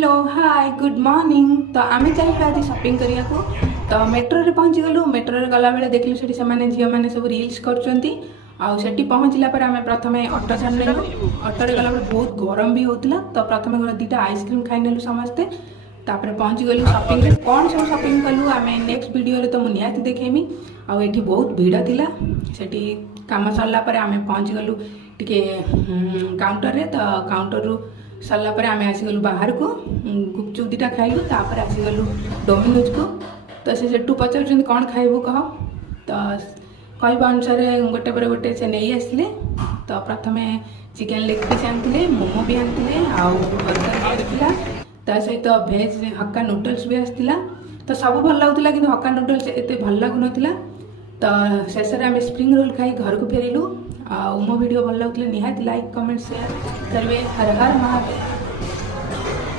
Hello hi good morning. तो आम चलते आज शॉपिंग करने को। तो मेट्रो रे पहुँची गलु। मेट्रो रे गला बेले देखलु सेठी से झील मैंने सब रील्स करछंती। आउ सेठी पहुँचला पर आम प्रथम ऑटो छाड़ू। ऑटो रे गला बेले बहुत गरम भी होता। तो प्रथम दुटा आइसक्रीम खाई नेलु समस्ते। तापर पहुँची गलु शॉपिंग रे। कौन सब शॉपिंग कलु आम नेक्स्ट वीडियो रे तो मुझे निहाती देखेमी। आउ एठी बहुत भीड़ थिला। सेठी काम सरला पर आम पहुँची गलु टिके काउंटर रे। तो काउंटर रु सरला पर आम आसीगलु बाहर को गुपचुप दुटा खाइलु। तापर आसीगलु डोमिनोज को। तो से सेठू पचार कौन खाइबू कह। तो कहवा अनुसार गोटे पर गोटे से नहीं आसले। तो प्रथम चिकेन लेग पीस आनी मोमो भी आनी आउ बर्गर भी आना। ता सहित भेज हक्का नूडल्स भी आसाला। तो सब भल लगुला कि हक्का नूडल्स एत भल लगुन। तो शेष में आम स्प्रिंग रोल खाई घर को फेरिलु। आ मो वीडियो भल लगुला निहाती लाइक कमेंट शेयर करेंगे। हर हर महादेव।